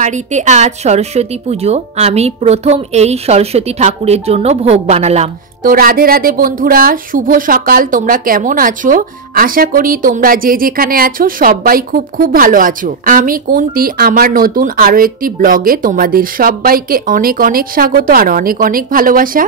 বাড়িতে আজ সরস্বতী পুজো। আমি প্রথম এই সরস্বতী ঠাকুরের জন্য ভোগ বানালাম। তো রাধে রাধে বন্ধুরা, শুভ সকাল। তোমরা কেমন আছো? আশা করি তোমরা যে যেখানে আছো সবাই খুব খুব ভালো আছো। আমি কুন্তি, আমার নতুন আরো একটি ব্লগে তোমাদের সবাইকে অনেক অনেক স্বাগত আর অনেক অনেক ভালোবাসা।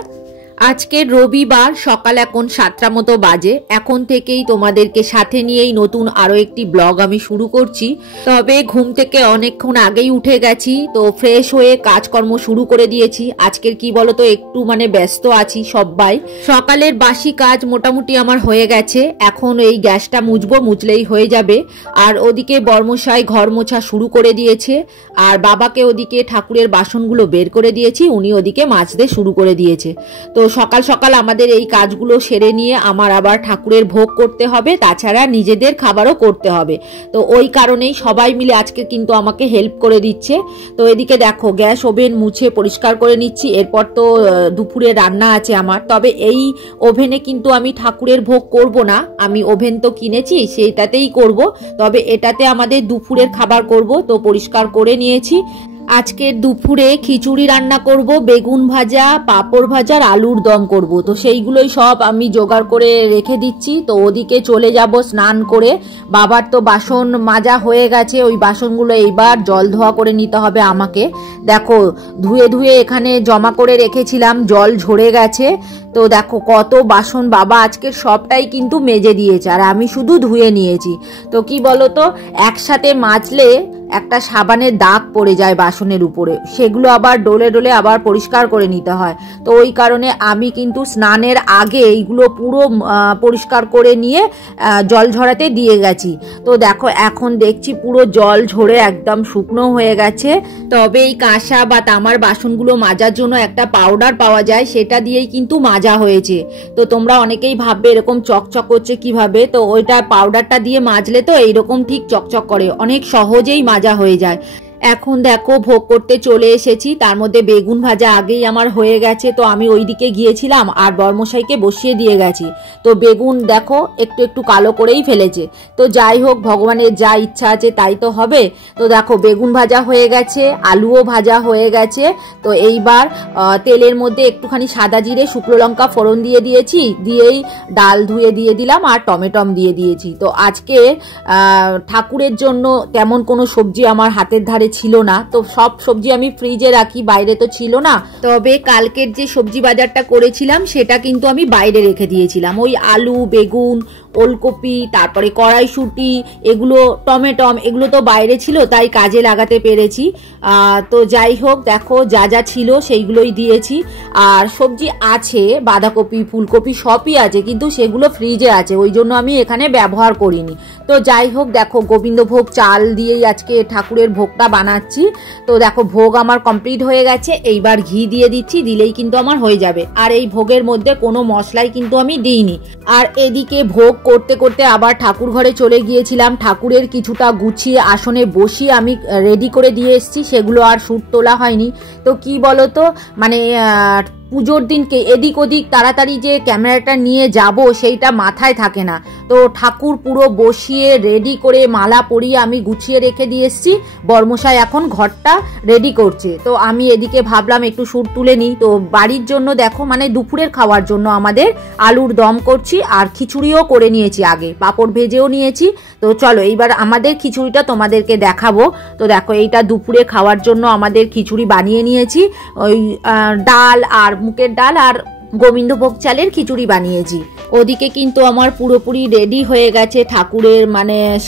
আজকে রবিবার, সকাল এখন 7টা মতো বাজে। এখন থেকেই তোমাদেরকে সাথে নিয়েই নতুন আরো একটি ব্লগ আমি শুরু করছি। তবে ঘুম থেকে অনেকক্ষণ আগেই উঠে গেছি, তো ফ্রেশ হয়ে কাজকর্ম শুরু করে দিয়েছি। আজকের কি বলতো, একটু ব্যস্ত আছি সবাই। সকালের বাসি কাজ মোটামুটি আমার হয়ে গেছে। এখন এই গ্যাসটা মুছবো, মুছলেই হয়ে যাবে। আর ওদিকে বর্মশাই ঘর মোছা শুরু করে দিয়েছে, আর বাবাকে ওদিকে ঠাকুরের বাসনগুলো বের করে দিয়েছি, উনি ওদিকে মাজতে শুরু করে দিয়েছে। তো সকাল সকাল আমাদের এই কাজগুলো সেরে নিয়ে আমার আবার ঠাকুরের ভোগ করতে হবে, তাছাড়া নিজেদের খাবারও করতে হবে। তো ওই কারণেই সবাই মিলে আজকে কিন্তু আমাকে হেল্প করে দিচ্ছে। তো এদিকে দেখো, গ্যাস ওভেন মুছে পরিষ্কার করে নিচ্ছি। এরপর তো দুপুরে রান্না আছে আমার। তবে এই ওভেনে কিন্তু আমি ঠাকুরের ভোগ করব না, আমি ওভেন তো কিনেছি, সেইটাতেই করব। তবে এটাতে আমাদের দুপুরের খাবার করব, তো পরিষ্কার করে নিয়েছি। আজকের দুপুরে খিচুড়ি রান্না করব, বেগুন ভাজা, পাঁপড় ভাজা আর আলুর দম করব। তো সেইগুলোই সব আমি জোগাড় করে রেখে দিচ্ছি। তো ওদিকে চলে যাব স্নান করে। বাবার তো বাসন মাজা হয়ে গেছে, ওই বাসনগুলো এইবার জল ধোয়া করে নিতে হবে আমাকে। দেখো, ধুয়ে ধুয়ে এখানে জমা করে রেখেছিলাম, জল ঝরে গেছে। তো দেখো কত বাসন বাবা আজকের সবটাই কিন্তু মেজে দিয়েছে, আর আমি শুধু ধুয়ে নিয়েছি। তো কি বলতো, একসাথে মাজলে একটা সাবানের দাগ পড়ে যায় বাসনের উপরে, সেগুলো আবার ডলে ডলে আবার পরিষ্কার করে নিতে হয়। তো ওই কারণে আমি কিন্তু স্নানের আগে এইগুলো পুরো পরিষ্কার করে নিয়ে জল ঝরাতে দিয়ে গেছি। তো দেখো এখন দেখছি পুরো জল ঝরে একদম শুকনো হয়ে গেছে। তবে এই কাঁসা বা তামার বাসনগুলো মাজার জন্য একটা পাউডার পাওয়া যায়, সেটা দিয়েই কিন্তু মাজা হয়েছে। তো তোমরা অনেকেই ভাববে এরকম চকচক করছে কিভাবে, তো ওইটা পাউডারটা দিয়ে মাজলে তো এইরকম ঠিক চকচক করে, অনেক সহজেই মাজা হয়ে যায়। এখন দেখো ভোগ করতে চলে এসেছি। তার মধ্যে বেগুন ভাজা আগেই আমার হয়ে গেছে, তো আমি ওইদিকে গিয়েছিলাম আর বর্মশাইকে বসিয়ে দিয়ে গেছি। তো বেগুন দেখো একটু একটু কালো করেই ফেলেছে। তো যাই হোক, ভগবানের যা ইচ্ছা আছে তাই তো হবে। তো দেখো বেগুন ভাজা হয়ে গেছে, আলুও ভাজা হয়ে গেছে। তো এইবার তেলের মধ্যে একটুখানি সাদা জিরে, শুকনো লঙ্কা ফোড়ন দিয়ে দিয়েছি, দিয়েই ডাল ধুয়ে দিয়ে দিলাম আর টমেটম দিয়ে দিয়েছি। তো আজকে ঠাকুরের জন্য তেমন কোনো সবজি আমার হাতের ধারে ছিল না, তো সব সবজি আমি ফ্রিজে রাখি, বাইরে তো ছিল না। তবে কালকের যে সবজি বাজারটা করেছিলাম সেটা কিন্তু আমি বাইরে রেখে দিয়েছিলাম। ওই আলু, বেগুন, ওলকপি, তারপরে কড়াইশুঁটি, এগুলো টমেটম, এগুলো তো বাইরে ছিল, তাই কাজে লাগাতে পেরেছি। তো যাই হোক, দেখো যা যা ছিল সেইগুলোই দিয়েছি। আর সবজি আছে, বাঁধাকপি, ফুলকপি সবই আছে, কিন্তু সেগুলো ফ্রিজে আছে, ওই জন্য আমি এখানে ব্যবহার করিনি। তো যাই হোক, দেখো গোবিন্দভোগ চাল দিয়েই আজকে ঠাকুরের ভোগটা বানাচ্ছি। তো দেখো ভোগ আমার কমপ্লিট হয়ে গেছে, এইবার ঘি দিয়ে দিচ্ছি, দিলেই কিন্তু আমার হয়ে যাবে। আর এই ভোগের মধ্যে কোনো মশলাই কিন্তু আমি দিইনি। আর এদিকে ভোগ করতে করতে আবার ঠাকুর ঘরে চলে গিয়েছিলাম। ঠাকুরের কিছুটা গুছিয়ে আসনে বসিয়ে আমি রেডি করে দিয়ে এসেছি, সেগুলো আর শুট তোলা হয়নি। তো কি বলতো, পুজোর দিনকে এদিক ওদিক তাড়াতাড়ি যে ক্যামেরাটা নিয়ে যাব সেইটা মাথায় থাকে না। তো ঠাকুর পুরো বসিয়ে রেডি করে মালা পরিয়ে আমি গুছিয়ে রেখে দিয়ে এসেছি। বর্মশাই এখন ঘরটা রেডি করছে, তো আমি এদিকে ভাবলাম একটু শুট তুলে নিই। তো বাড়ির জন্য দেখো, দুপুরের খাওয়ার জন্য আমাদের আলুর দম করছি, আর খিচুড়িও করে নিয়েছি, আগে পাঁপড় ভেজেও নিয়েছি। তো চলো এইবার আমাদের খিচুড়িটা তোমাদেরকে দেখাবো। তো দেখো, এইটা দুপুরে খাওয়ার জন্য আমাদের খিচুড়ি বানিয়ে নিয়েছি। ওই ডাল আর মুগের ডাল আর গোবিন্দভোগ চালের খিচুড়ি বানিয়েছি। ওদিকে কিন্তু আমার পুরোপুরি রেডি হয়ে গেছে, ঠাকুরের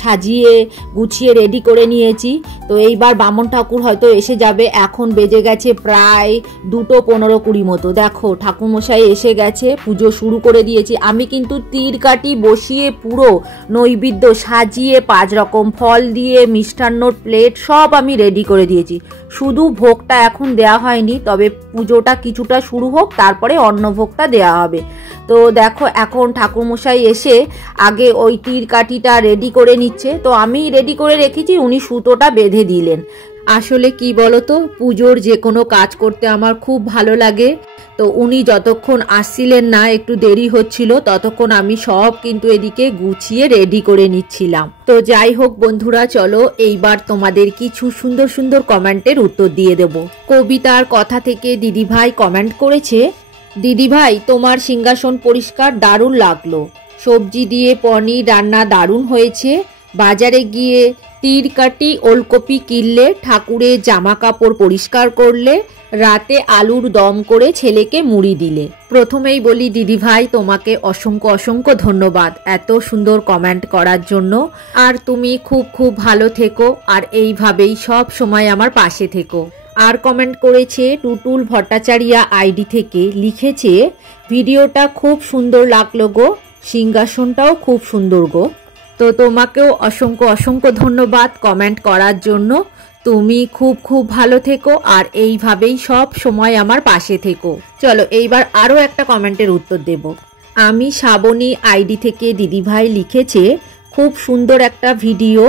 সাজিয়ে গুছিয়ে রেডি করে নিয়েছি। তো এইবার বামন ঠাকুর হয়তো এসে যাবে। এখন বেজে গেছে প্রায় 2:15-20 মতো। দেখো ঠাকুরমশাই এসে গেছে, পুজো শুরু করে দিয়েছি। আমি কিন্তু তীর কাটি বসিয়ে পুরো নৈবেদ্য সাজিয়ে 5 রকম ফল দিয়ে মিষ্টান্নর প্লেট সব আমি রেডি করে দিয়েছি। শুধু ভোগটা এখন দেয়া হয়নি, তবে পুজোটা কিছুটা শুরু হোক, তারপরে অন্নভোগটা দেয়া হবে। তো দেখো এখন ঠাকুরমশাই এসে আগে ওই তীর কাঠিটা রেডি করে নিচ্ছে। তো আমি রেডি করে রেখেছি, উনি সুতোটা বেঁধে দিলেন। আসলে কি বলতো, পুজোর যে কোনো কাজ করতে আমার খুব ভালো লাগে। তো তো উনি যতক্ষণ আসছিলেন না, একটু দেরি হচ্ছিল, ততক্ষণ আমি সব কিন্তু এদিকে গুছিয়ে রেডি করে নিচ্ছিলাম। তো যাই হোক বন্ধুরা, চলো এইবার তোমাদের কিছু সুন্দর সুন্দর কমেন্টের উত্তর দিয়ে দেব। কবিতার কথা থেকে দিদিভাই কমেন্ট করেছে, দিদিভাই তোমার সিংহাসন পরিষ্কার দারুণ লাগলো, সবজি দিয়ে পনির রান্না দারুণ হয়েছে, বাজারে গিয়ে তীরকাটি ওলকপি কিনলে, ঠাকুরের জামা কাপড় পরিষ্কার করলে, রাতে আলুর দম করে ছেলেকে মুড়ি দিলে। প্রথমেই বলি দিদিভাই তোমাকে অসংখ্য অসংখ্য ধন্যবাদ এত সুন্দর কমেন্ট করার জন্য। আর তুমি খুব খুব ভালো থেকো, আর এইভাবেই সব সময় আমার পাশে থেকো। আর কমেন্ট করেছে টুটুল ভট্টাচার্য আইডি থেকে, লিখেছে ভিডিওটা খুব সুন্দর লাগলো গো, সিংহাসনটাও খুব সুন্দর গো। তো তোমাকেও অসংখ্য অসংখ্য ধন্যবাদ কমেন্ট করার জন্য। তুমি খুব খুব ভালো থেকো, আর এইভাবেই সব সময় আমার পাশে থেকো। চলো এইবার আরও একটা কমেন্টের উত্তর দেব। আমি শ্রাবণী আইডি থেকে দিদিভাই লিখেছে, খুব সুন্দর একটা ভিডিও,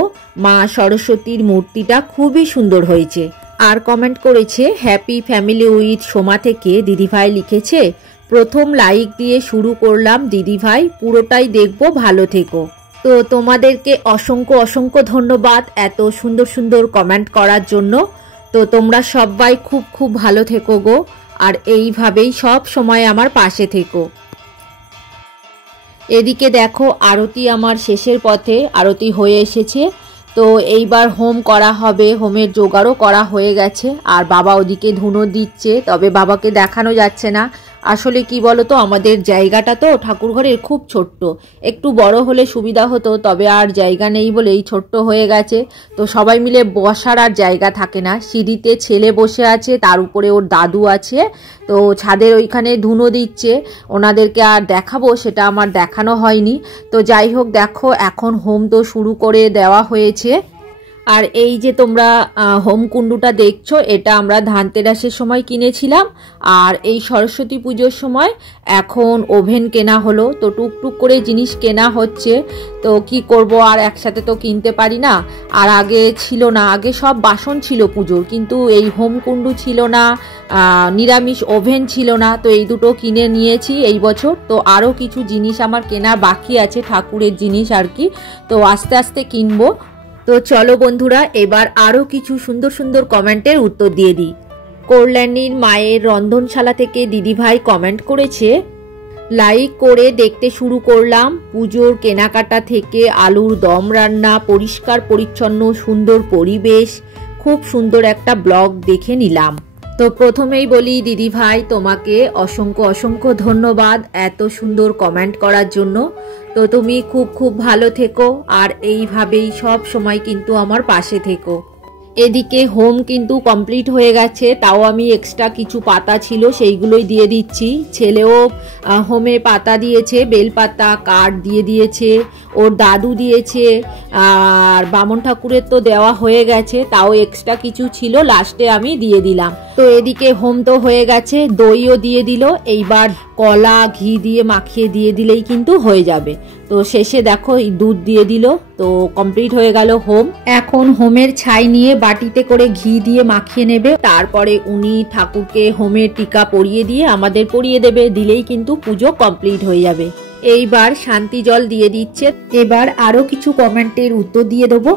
মা সরস্বতীর মূর্তিটা খুবই সুন্দর হয়েছে। আর কমেন্ট করেছে হ্যাপি ফ্যামিলি উইথ সোমা থেকে দিদিভাই লিখেছে, প্রথম লাইক দিয়ে শুরু করলাম দিদিভাই, পুরোটাই দেখবো, ভালো থেকো। তো তোমাদেরকে অসংখ্য অসংখ্য ধন্যবাদ এত সুন্দর সুন্দর কমেন্ট করার জন্য। তো তোমরা সবাই খুব খুব ভালো থেকো গো, আর এইভাবেই সব সময় আমার পাশে থেকো। এদিকে দেখো আরতি আমার শেষের পথে, আরতি হয়ে এসেছে। তো এইবার হোম করা হবে, হোমের জোগাড়ও করা হয়ে গেছে। আর বাবা ওদিকে ধুনো দিচ্ছে, তবে বাবাকে দেখানো যাচ্ছে না। আসলে কি বলতো, আমাদের জায়গাটা তো ঠাকুরঘরের খুব ছোট্ট, একটু বড় হলে সুবিধা হতো, তবে আর জায়গা নেই বলেই ছোট্ট হয়ে গেছে। তো সবাই মিলে বসার আর জায়গা থাকে না। সিঁড়িতে ছেলে বসে আছে, তার উপরে ওর দাদু আছে, তো ছাদের ওইখানে ধুনো দিচ্ছে। ওনাদেরকে আর দেখাবো সেটা আমার দেখানো হয়নি। তো যাই হোক দেখো এখন হোম তো শুরু করে দেওয়া হয়েছে। আর এই যে তোমরা হোম কুণ্ডুটা দেখছো, এটা আমরা ধানতেরাসের সময় কিনেছিলাম, আর এই সরস্বতী পুজোর সময় এখন ওভেন কেনা হলো। তো টুকটুক করে জিনিস কেনা হচ্ছে, তো কি করব, আর একসাথে তো কিনতে পারি না। আর আগে ছিল না, আগে সব বাসন ছিল পুজোর, কিন্তু এই হোম কুণ্ডু ছিল না, নিরামিষ ওভেন ছিল না। তো এই দুটো কিনে নিয়েছি এই বছর। তো আরও কিছু জিনিস আমার কেনা বাকি আছে, ঠাকুরের জিনিস আর কি, তো আস্তে আস্তে কিনবো। তো চলো বন্ধুরা, এবার আরও কিছু সুন্দর সুন্দর কমেন্টের উত্তর দিয়ে দিই। কল্যাণীর মায়ের রন্ধনশালা থেকে দিদিভাই কমেন্ট করেছে, লাইক করে দেখতে শুরু করলাম, পুজোর কেনাকাটা থেকে আলুর দম রান্না, পরিষ্কার পরিচ্ছন্ন সুন্দর পরিবেশ, খুব সুন্দর একটা ব্লগ দেখে নিলাম। তো প্রথমেই বলি দিদিভাই তোমাকে অসংখ্য অসংখ্য ধন্যবাদ এত সুন্দর কমেন্ট করার জন্য। তো তুমি খুব খুব ভালো থেকো, আর এইভাবেই সব সময় কিন্তু আমার পাশে থেকো। এদিকে হোম কিন্তু কমপ্লিট হয়ে গেছে, তাও আমি এক্সট্রা কিছু পাতা ছিল সেইগুলোই দিয়ে দিচ্ছি। ছেলেও হোমে পাতা দিয়েছে, বেলপাতা কাঠ দিয়ে দিয়েছে, ওর দাদু দিয়েছে, আর বামন ঠাকুরের তো দেওয়া হয়ে গেছে, তাও এক্সট্রা কিছু ছিল লাস্টে আমি দিয়ে দিলাম। তো এদিকে হোম তো হয়ে গেছে, দইও দিয়ে দিল, এইবার কলা ঘি দিয়ে মাখিয়ে দিয়ে দিলেই কিন্তু হয়ে যাবে। তো শেষে দেখো দুধ দিয়ে দিল, তো কমপ্লিট হয়ে গেল হোম। এখন হোমের ছাই নিয়ে বাটিতে করে ঘি দিয়ে মাখিয়ে নেবে, তারপরে উনি ঠাকুরকে হোমের টিকা পরিয়ে দিয়ে আমাদের পরিয়ে দেবে, দিলেই কিন্তু পুজো কমপ্লিট হয়ে যাবে। এইবার শান্তি জল দিয়ে দিচ্ছে। এবার আরো কিছু কমেন্টের উত্তর দিয়ে দেবো।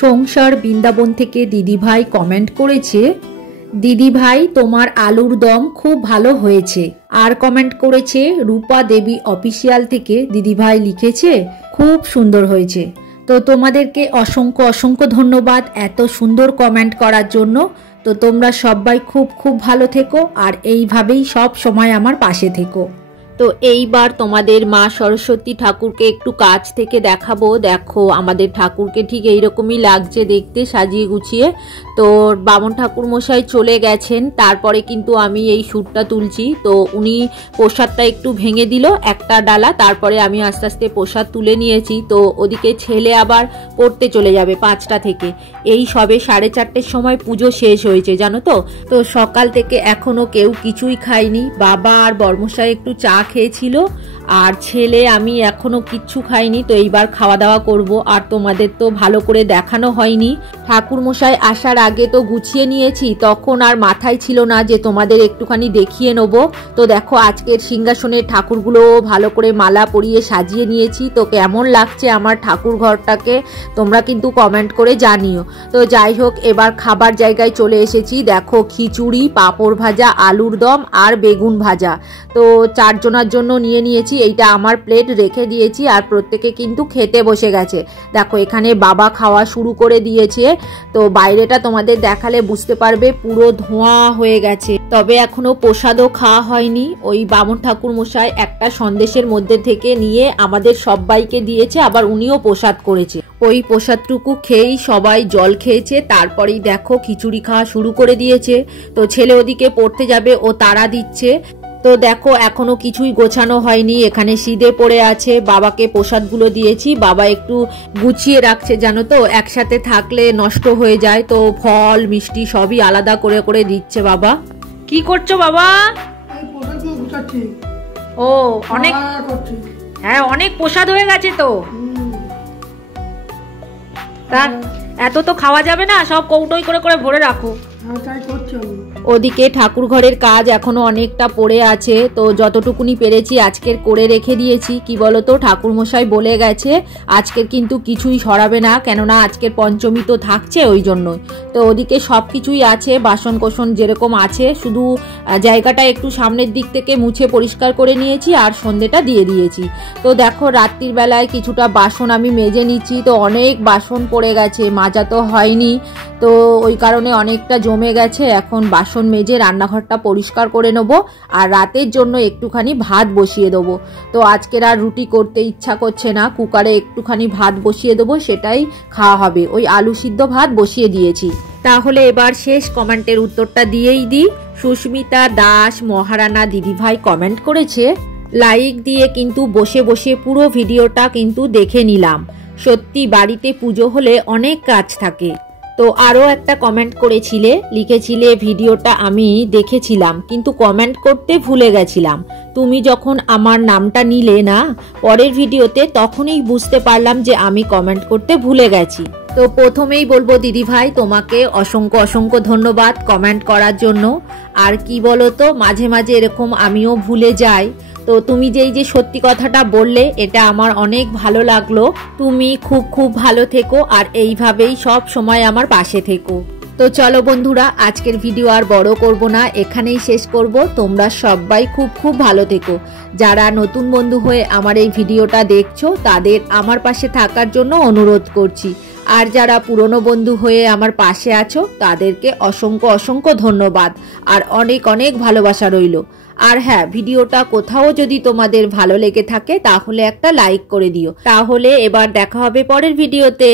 সংসার বৃন্দাবন থেকে দিদিভাই কমেন্ট করেছে, দিদিভাই তোমার আলুর দম খুব ভালো হয়েছে। আর কমেন্ট করেছে রূপা দেবী অফিসিয়াল থেকে দিদিভাই লিখেছে, খুব সুন্দর হয়েছে। তো তোমাদেরকে অসংখ্য অসংখ্য ধন্যবাদ এত সুন্দর কমেন্ট করার জন্য। তো তোমরা সবাই খুব খুব ভালো থেকো, আর এইভাবেই সব সময় আমার পাশে থেকো। তো এইবার তোমাদের মা সরস্বতী ঠাকুরকে একটু কাছ থেকে দেখাবো। দেখো আমাদের ঠাকুরকে ঠিক এইরকমই লাগছে দেখতে, সাজিয়ে গুছিয়ে। তো বামন ঠাকুর মশাই চলে গেছেন, তারপরে কিন্তু আমি এই সুরটা তুলছি। তো উনি প্রসাদটা একটু ভেঙে দিল একটা ডালা, তারপরে আমি আস্তে আস্তে প্রসাদ তুলে নিয়েছি। তো ওদিকে ছেলে আবার পড়তে চলে যাবে 5টা থেকে, এই সবে 4:30-র সময় পুজো শেষ হয়েছে জানো তো। তো সকাল থেকে এখনো কেউ কিছুই খায়নি, বাবা আর বর্মশাই একটু চা খেয়েছিল, আর ছেলে আমি এখনো কিচ্ছু খাইনি। তো এইবার খাওয়া দাওয়া করব। আর তোমাদের তো ভালো করে দেখানো হয়নি, ঠাকুর মশাই আসার আগে তো গুছিয়ে নিয়েছি, তখন আর মাথায় ছিল না যে তোমাদের একটুখানি দেখিয়ে নেব। তো দেখো আজকের সিংহাসনের ঠাকুরগুলো ভালো করে মালা পরিয়ে সাজিয়ে নিয়েছি। তো কেমন লাগছে আমার ঠাকুর ঘরটাকে তোমরা কিন্তু কমেন্ট করে জানিও। তো যাই হোক, এবার খাবার জায়গায় চলে এসেছি। দেখো খিচুড়ি, পাঁপড় ভাজা, আলুর দম আর বেগুন ভাজা। তো 4 জনের জন্য নিয়ে নিয়েছি। এইটা আমার প্লেট রেখে দিয়েছি, আর প্রত্যেকে কিন্তু খেতে বসে গেছে। দেখো এখানে বাবা খাওয়া শুরু করে দিয়েছে। তো বাইরেটা তোমাদের দেখালে বুঝতে পারবে পুরো ধোঁয়া হয়ে গেছে। তবে এখনো প্রসাদও খাওয়া হয়নি। ওই বামুন ঠাকুর মশাই একটা সন্দেশের মধ্যে থেকে নিয়ে আমাদের সবাইকে দিয়েছে, আবার উনিও প্রসাদ করেছে। ওই প্রসাদটুকু খেয়েই সবাই জল খেয়েছে, তারপরেই দেখো খিচুড়ি খাওয়া শুরু করে দিয়েছে। তো ছেলে ওদিকে পড়তে যাবে, ও তাড়া দিচ্ছে। তো দেখো এখনো কিছুই গোছানো হয়নি, এখানে সিধে পড়ে আছে। বাবাকে প্রসাদগুলো দিয়েছি, বাবা একটু গুছিয়ে রাখছে, জানো তো একসাথে থাকলে নষ্ট হয়ে যায়। তো ফল মিষ্টি সবই আলাদা করে করে দিচ্ছে বাবা। কি করছো বাবা? ও অনেক, হ্যাঁ অনেক প্রসাদ হয়ে গেছে তো। তা এত তো খাওয়া যাবে না, সব কৌটোই করে করে ভরে রাখো। ওদিকে ঠাকুর ঘরের কাজ এখনো অনেকটা পড়ে আছে। তো যতটুকুনি পেরেছি আজকের করে রেখে দিয়েছি। কি বলতো, ঠাকুর মশাই বলে গেছে আজকের কিন্তু কিছুই সরাবে না, কেননা আজকের পঞ্চমী তো থাকছে, ওই জন্যই। তো ওদিকে সব কিছুই আছে, বাসন কোসন যেরকম আছে, শুধু জায়গাটা একটু সামনের দিক থেকে মুছে পরিষ্কার করে নিয়েছি আর সন্ধ্যেটা দিয়ে দিয়েছি। তো দেখো রাত্রির বেলায় কিছুটা বাসন আমি মেজে নিচ্ছি। তো অনেক বাসন পড়ে গেছে, মাজা তো হয়নি, তো ওই কারণে অনেকটা জমে গেছে। এখন বাসন মেজে রান্নাঘরটা পরিষ্কার করে নেব, আর রাতের জন্য একটুখানি ভাত বসিয়ে দেবো। তো আজকের আর রুটি করতে ইচ্ছা করছে না, কুকারে একটুখানি ভাত বসিয়ে দেবো, সেটাই খাওয়া হবে। ওই আলু সিদ্ধ ভাত বসিয়ে দিয়েছি। তাহলে এবার শেষ কমেন্টের উত্তরটা দিয়েই দিই। সুস্মিতা দাস মহারানা দিদিভাই কমেন্ট করেছে, লাইক দিয়ে কিন্তু বসে বসে পুরো ভিডিওটা কিন্তু দেখে নিলাম। সত্যি বাড়িতে পুজো হলে অনেক কাজ থাকে। তো আরও একটা কমেন্ট করেছিলে, লিখেছিলে ভিডিওটা আমি দেখেছিলাম কিন্তু কমেন্ট করতে ভুলে গেছিলাম। তুমি যখন আমার নামটা নিলে না পরের ভিডিওতে, তখনই বুঝতে পারলাম যে আমি কমেন্ট করতে ভুলে গেছি। তো প্রথমেই বলবো দিদিভাই তোমাকে অসংখ্য অসংখ্য ধন্যবাদ কমেন্ট করার জন্য। আর কি বলো তো, মাঝে মাঝে এরকম আমিও ভুলে যাই। তো তুমি যে সত্যি কথাটা বললে, এটা আমার অনেক ভালো লাগলো। তুমি খুব খুব ভালো থেকো, আর এইভাবেই সব সময় আমার পাশে থেকো। তো চলো বন্ধুরা, আজকের ভিডিও আর বড় করব না, এখানেই শেষ করব। তোমরা সবাই খুব খুব ভালো থেকো। যারা নতুন বন্ধু হয়ে আমার এই ভিডিওটা দেখছো, তাদের আমার পাশে থাকার জন্য অনুরোধ করছি। আর যারা পুরনো বন্ধু হয়ে আমার পাশে আছো, তাদেরকে অসংখ্য অসংখ্য ধন্যবাদ আর অনেক অনেক ভালোবাসা রইল। আর হ্যাঁ, ভিডিওটা কোথাও যদি তোমাদের ভালো লেগে থাকে তাহলে একটা লাইক করে দিও। তাহলে এবার দেখা হবে পরের ভিডিওতে।